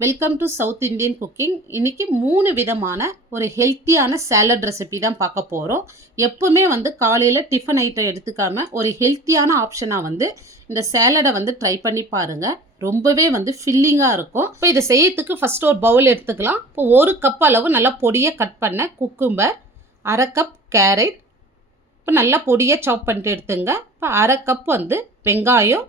Welcome to south Indian cooking இன்றைக்கி மூணு விதமான ஒரு ஹெல்த்தியான சேலட் ரெசிபி தான் பார்க்க போகிறோம் எப்போவுமே வந்து காலையில் டிஃபன் ஐட்டம் எடுத்துக்காமல் ஒரு ஹெல்த்தியான ஆப்ஷனாக வந்து இந்த சேலடை வந்து ட்ரை பண்ணி பாருங்க. ரொம்பவே வந்து ஃபில்லிங்காக இருக்கும். இப்போ இதை செய்யறதுக்கு ஃபஸ்ட்டு ஒரு பவுல் எடுத்துக்கலாம். இப்போ ஒரு கப் அளவு நல்லா பொடியை கட் பண்ண குக்கும்பர் அரை கப் கேரட் இப்போ நல்லா பொடியை சாப் பண்ணிட்டு எடுத்துங்க. இப்போ அரை கப் வந்து வெங்காயம்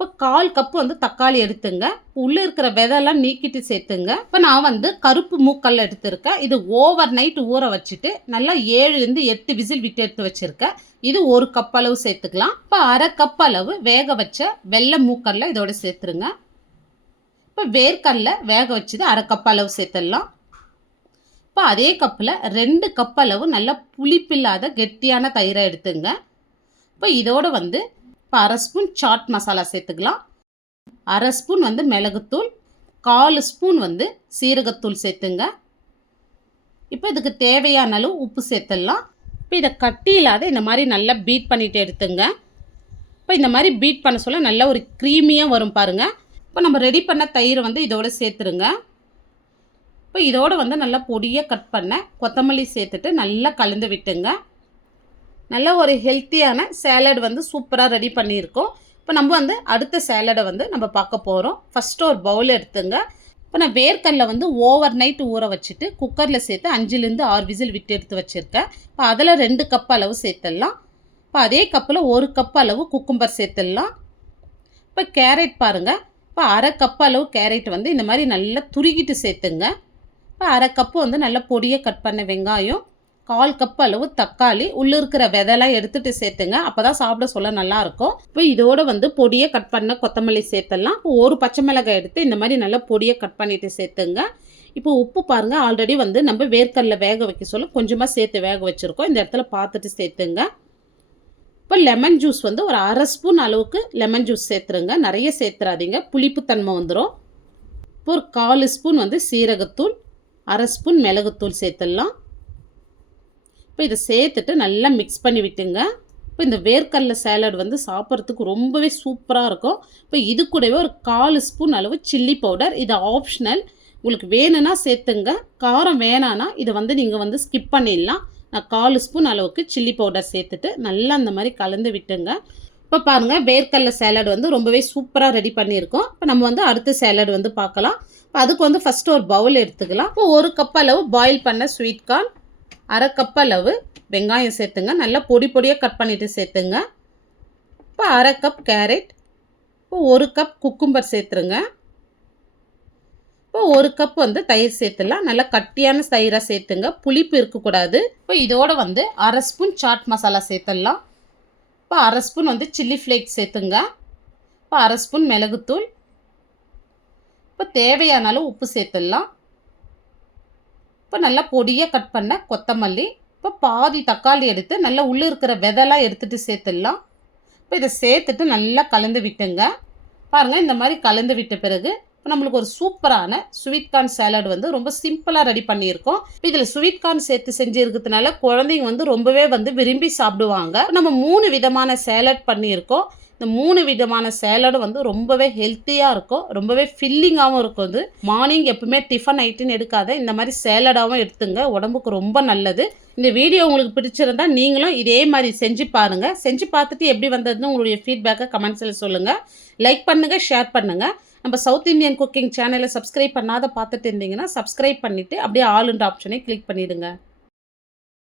இப்போ கால் கப்பு வந்து தக்காளி எடுத்துங்க. உள்ளே இருக்கிற விதையெல்லாம் நீக்கிட்டு சேர்த்துங்க. இப்போ நான் வந்து கருப்பு மூக்கல்ல எடுத்திருக்கேன். இது ஓவர் நைட் ஊற வச்சுட்டு நல்லா ஏழுலேருந்து எட்டு விசில் விட்டு எடுத்து வச்சுருக்கேன். இது ஒரு கப் அளவு சேர்த்துக்கலாம். இப்போ அரை கப் அளவு வேக வச்ச வெள்ளை மூக்கல்ல இதோட சேர்த்துருங்க. இப்போ வேர்க்கடல வேக வச்சது அரை கப் அளவு சேர்த்துடலாம். இப்போ அதே கப்பில் ரெண்டு கப் அளவு நல்லா புளிப்பில்லாத கெட்டியான தயிரை எடுத்துங்க. இப்போ இதோடு வந்து இப்போ அரை ஸ்பூன் சாட் மசாலா சேர்த்துக்கலாம். அரை ஸ்பூன் வந்து மிளகுத்தூள் கால் ஸ்பூன் வந்து சீரகத்தூள் சேர்த்துங்க. இப்போ இதுக்கு தேவையான அளவு உப்பு சேர்த்துடலாம். இப்போ இதை கட்டி இல்லாத இந்த மாதிரி நல்லா பீட் பண்ணிட்டு எடுத்துங்க. இப்போ இந்த மாதிரி பீட் பண்ண சொல்ல நல்ல ஒரு க்ரீமியாக வரும் பாருங்கள் இப்போ நம்ம ரெடி பண்ண தயிர் வந்து இதோடு சேர்த்துருங்க. இப்போ இதோடு வந்து நல்லா பொடியாக கட் பண்ண கொத்தமல்லி சேர்த்துட்டு நல்லா கலந்து விட்டுங்க. நல்ல ஒரு ஹெல்த்தியான சேலட் வந்து சூப்பராக ரெடி பண்ணியிருக்கோம். இப்போ நம்ம வந்து அடுத்த சேலடை வந்து நம்ம பார்க்க போகிறோம் ஃபஸ்ட்டு ஒரு பவுல் எடுத்துங்க. இப்போ நான் வேர்க்கடலை வந்து ஓவர் நைட் ஊற வச்சுட்டு குக்கரில் சேர்த்து அஞ்சுலேருந்து ஆறு விசில் விட்டு எடுத்து வச்சுருக்கேன். இப்போ அதில் ரெண்டு கப் அளவு சேர்த்துடலாம். இப்போ அதே கப்பில் ஒரு கப் அளவு குக்கும்பர் சேர்த்துடலாம். இப்போ கேரட் பாருங்கள் இப்போ அரை கப் அளவு கேரட் வந்து இந்த மாதிரி நல்லா துருகிட்டு சேர்த்துங்க. இப்போ அரை கப்பு வந்து நல்லா பொடியை கட் பண்ண வெங்காயம். கால் கப் அளவு தக்காளி உள்ளே இருக்கிற விதைலாம் எடுத்துகிட்டு சேர்த்துங்க. அப்போ தான் சாப்பிட சொல்ல நல்லாயிருக்கும். இப்போ இதோட வந்து பொடியை கட் பண்ண கொத்தமல்லி சேர்த்துடலாம். இப்போ ஒரு பச்சை மிளகாய் எடுத்து இந்த மாதிரி நல்லா பொடியை கட் பண்ணிவிட்டு சேர்த்துங்க. இப்போ உப்பு பாருங்கள் ஆல்ரெடி வந்து நம்ம வேர்க்கடல வேக வைக்க சொல்ல கொஞ்சமாக சேர்த்து வேக வச்சுருக்கோம். இந்த இடத்துல பார்த்துட்டு சேர்த்துங்க. இப்போ லெமன் ஜூஸ் வந்து ஒரு அரை ஸ்பூன் அளவுக்கு லெமன் ஜூஸ் சேர்த்துருங்க. நிறைய சேர்த்துறாதீங்க. புளிப்புத்தன்மை வந்துடும் இப்போ ஒரு கால் ஸ்பூன் வந்து சீரகத்தூள் அரை ஸ்பூன் மிளகுத்தூள் சேர்த்துடலாம். இப்போ இதை சேர்த்துட்டு நல்லா மிக்ஸ் பண்ணி விட்டுங்க. இப்போ இந்த வேர்க்கடல சேலட் வந்து சாப்பிட்றதுக்கு ரொம்பவே சூப்பராக இருக்கும். இப்போ இது கூடவே ஒரு கால் ஸ்பூன் அளவு சில்லி பவுடர் இது ஆப்ஷனல் உங்களுக்கு வேணும்னா சேர்த்துங்க. காரம் வேணான்னா இதை வந்து நீங்கள் வந்து ஸ்கிப் பண்ணிடலாம். நான் கால் ஸ்பூன் அளவுக்கு சில்லி பவுடர் சேர்த்துட்டு நல்லா அந்த மாதிரி கலந்து விட்டுங்க. இப்போ பாருங்கள் வேர்க்கடல சேலட் வந்து ரொம்பவே சூப்பராக ரெடி பண்ணியிருக்கோம். இப்போ நம்ம வந்து அடுத்த சேலட் வந்து பார்க்கலாம். இப்போ அதுக்கு வந்து ஃபஸ்ட்டு ஒரு பவுல் எடுத்துக்கலாம். இப்போ ஒரு கப் அளவு பாயில் பண்ண ஸ்வீட் கார்ன் அரை கப் அளவு வெங்காயம் சேர்த்துங்க. நல்லா பொடி பொடியாக கட் பண்ணிவிட்டு சேர்த்துங்க. இப்போ அரை கப் கேரட் இப்போ ஒரு கப் குக்கும்பர் சேர்த்துருங்க. இப்போ ஒரு கப் வந்து தயிர் சேர்த்துலாம் நல்லா கட்டியான தயிராக சேர்த்துங்க. புளிப்பு இருக்கக்கூடாது. இப்போ இதோட வந்து அரை ஸ்பூன் சாட் மசாலா சேர்த்துடலாம். இப்போ அரை ஸ்பூன் வந்து சில்லி ஃப்ளேக்ஸ் சேர்த்துங்க. இப்போ அரை ஸ்பூன் மிளகுத்தூள். இப்போ தேவையான அளவு உப்பு சேர்த்துடலாம். இப்போ நல்லா பொடியாக கட் பண்ண கொத்தமல்லி இப்போ பாதி தக்காளி எடுத்து நல்லா உள்ளே இருக்கிற விதெல்லாம் எடுத்துகிட்டு சேர்த்துடலாம். இப்போ இதை சேர்த்துட்டு நல்லா கலந்து விட்டுங்க. பாருங்கள் இந்த மாதிரி கலந்து விட்ட பிறகு இப்போ நம்மளுக்கு ஒரு சூப்பரான ஸ்வீட் கார்ன் சேலட் வந்து ரொம்ப சிம்பிளாக ரெடி பண்ணியிருக்கோம். இப்போ இதில் ஸ்வீட் கார்ன் சேர்த்து செஞ்சுருக்கிறதுனால குழந்தைங்க வந்து ரொம்பவே வந்து விரும்பி சாப்பிடுவாங்க. நம்ம மூணு விதமான சேலட் பண்ணியிருக்கோம். இந்த மூணு விதமான சேலடும் வந்து ரொம்பவே ஹெல்த்தியாக இருக்கும். ரொம்பவே ஃபில்லிங்காகவும் இருக்கும் இது. மார்னிங் எப்பவுமே டிஃபன் ஐட்டின்னு எடுக்காத இந்த மாதிரி சேலடாகவும் எடுத்துங்க. உடம்புக்கு ரொம்ப நல்லது. இந்த வீடியோ உங்களுக்கு பிடிச்சிருந்தா நீங்களும் இதே மாதிரி செஞ்சு பாருங்கள் செஞ்சு பார்த்துட்டு எப்படி வந்ததுன்னு உங்களுடைய ஃபீட்பேக்கை கமெண்ட்ஸில் சொல்லுங்கள் லைக் பண்ணுங்கள் ஷேர் பண்ணுங்கள் நம்ம சவுத் இந்தியன் குக்கிங் சேனலை சப்ஸ்கிரைப் பண்ணாத பார்த்துட்டு இருந்தீங்கன்னா சப்ஸ்கிரைப் பண்ணிவிட்டு அப்படியே ஆளுன்ற ஆப்ஷனை கிளிக் பண்ணிவிடுங்க